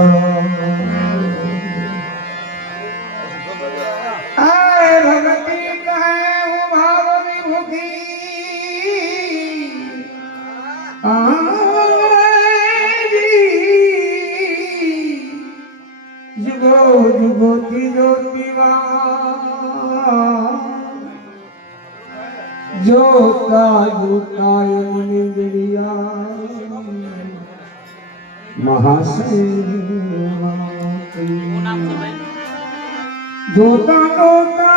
Música જોતા જોતા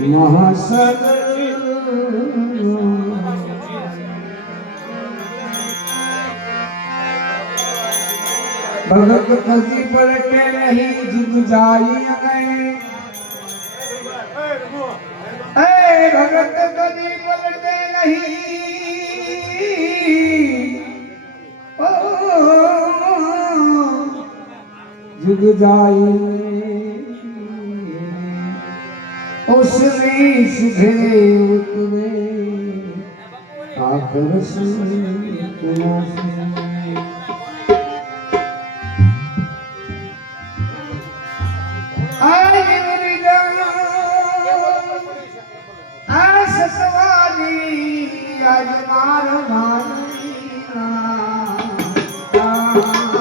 મહાસર भगत खसी पलटे नहीं झुक जाई गए ए भगत कभी पलटे नहीं ओ झुक जाई उसने सीधे उतरे आकर से Deus.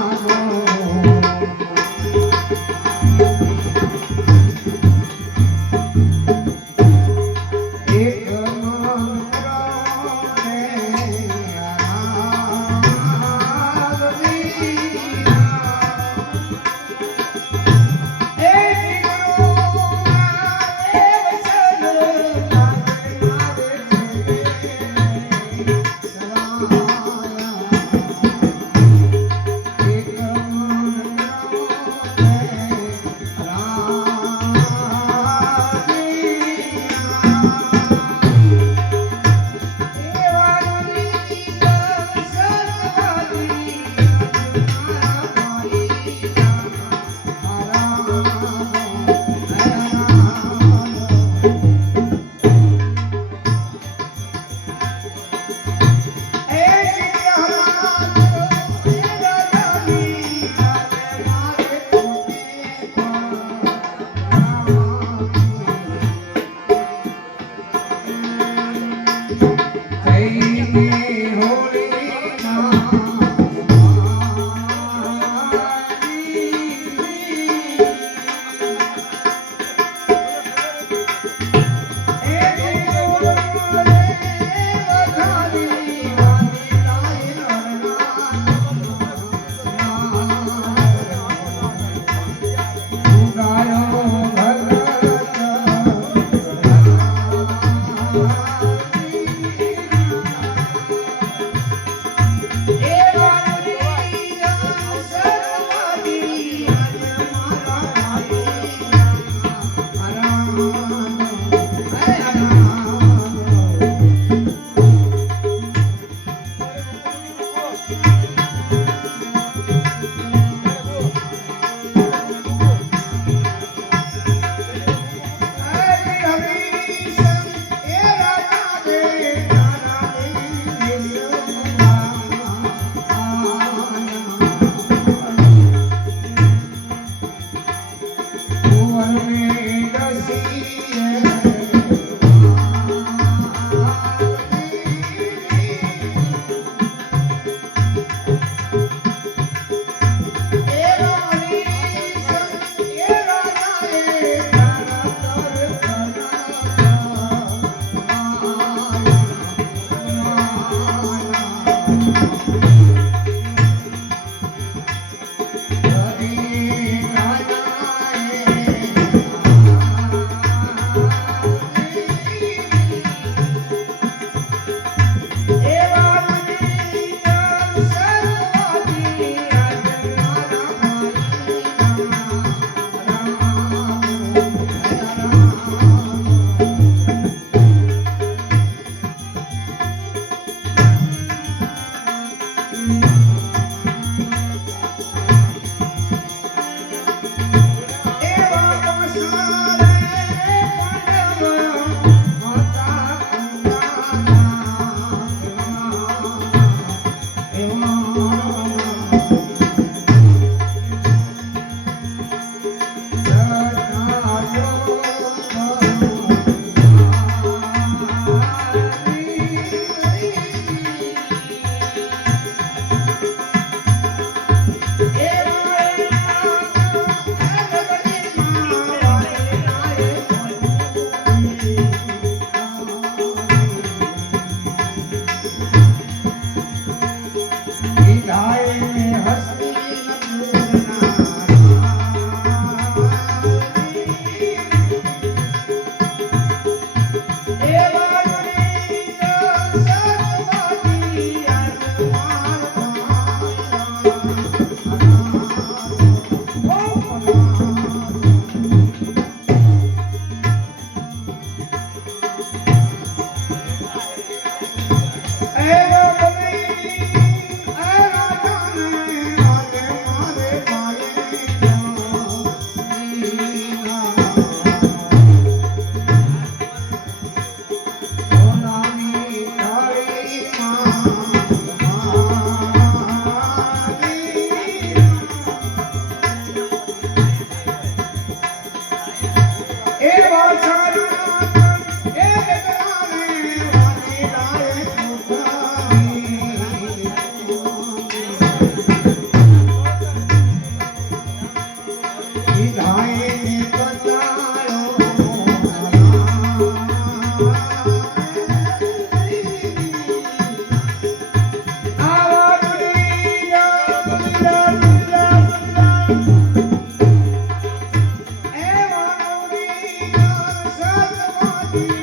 thank you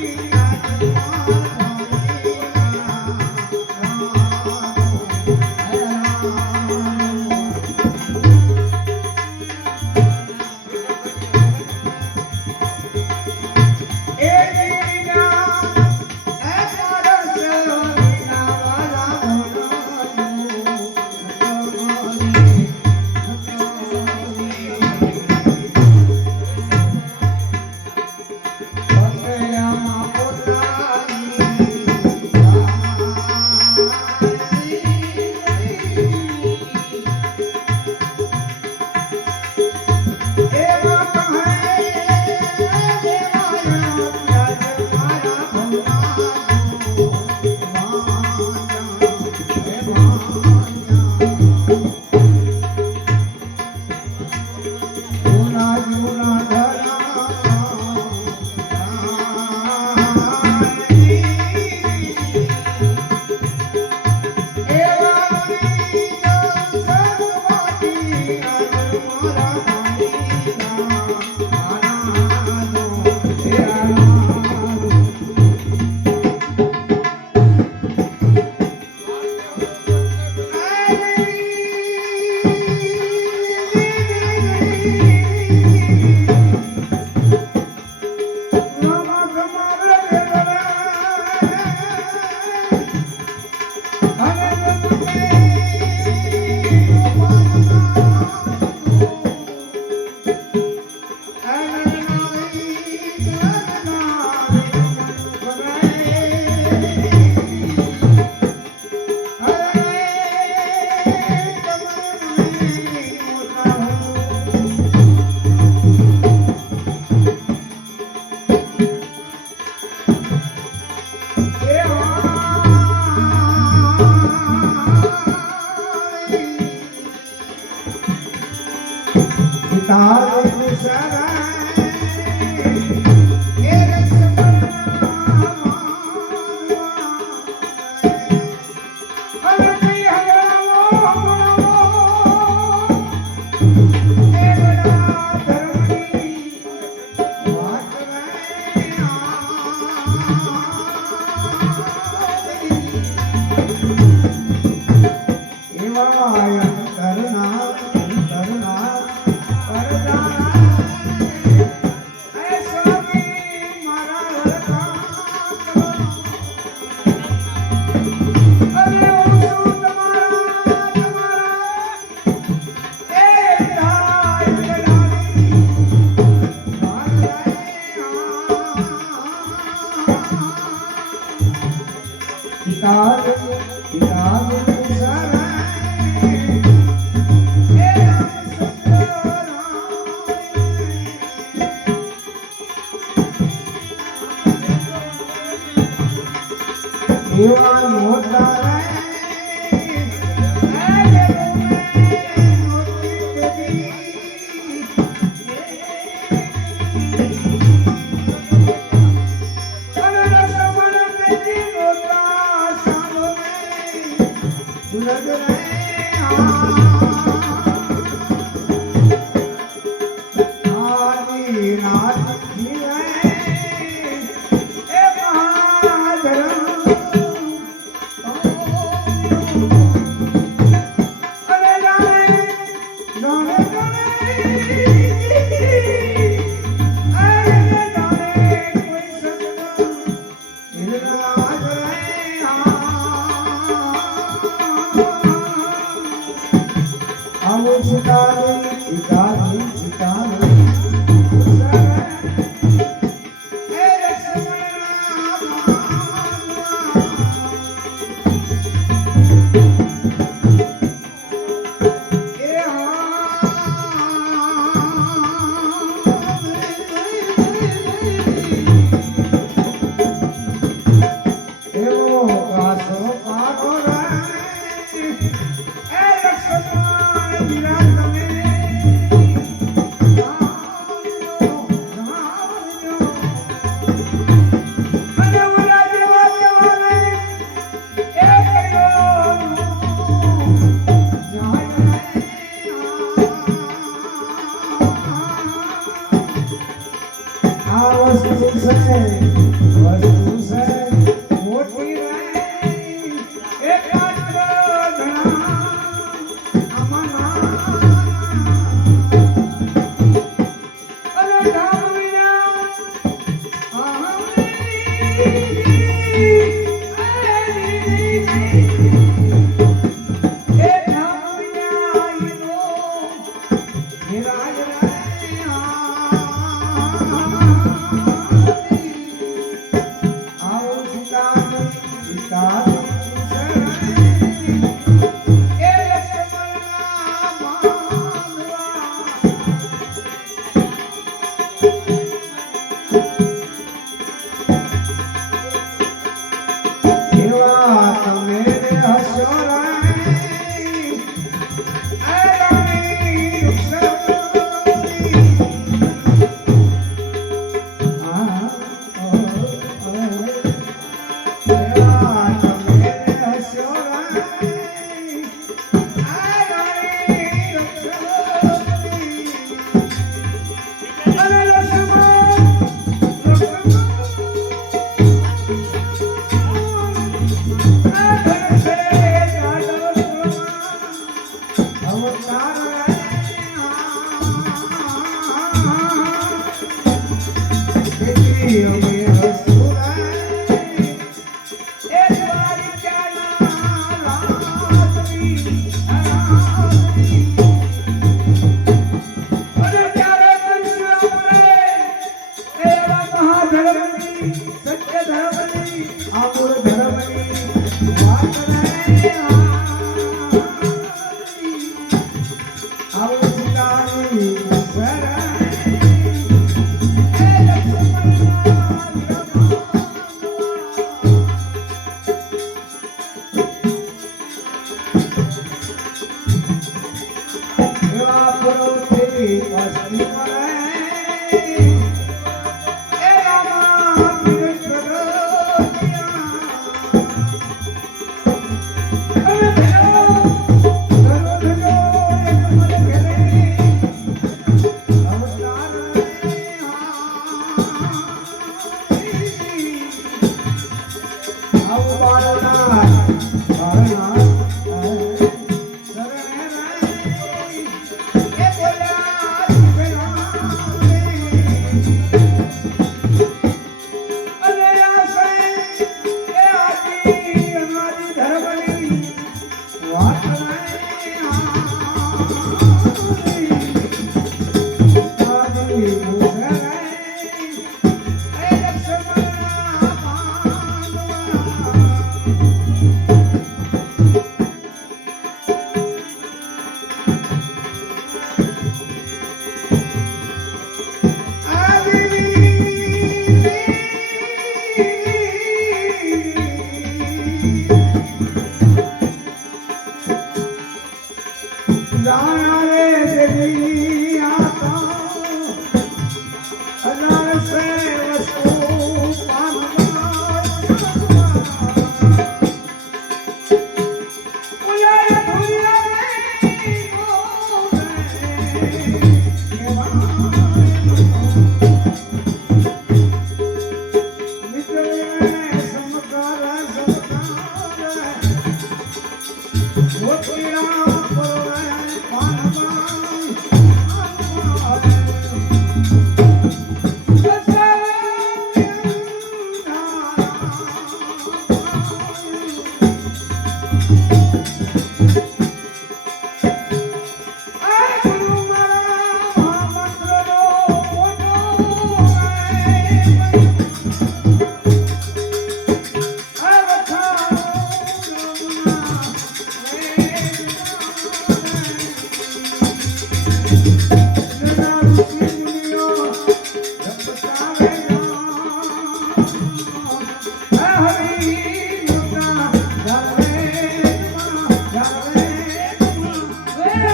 તારે સારા You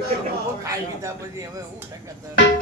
ખાઈ લીધા પછી હવે હું ટકા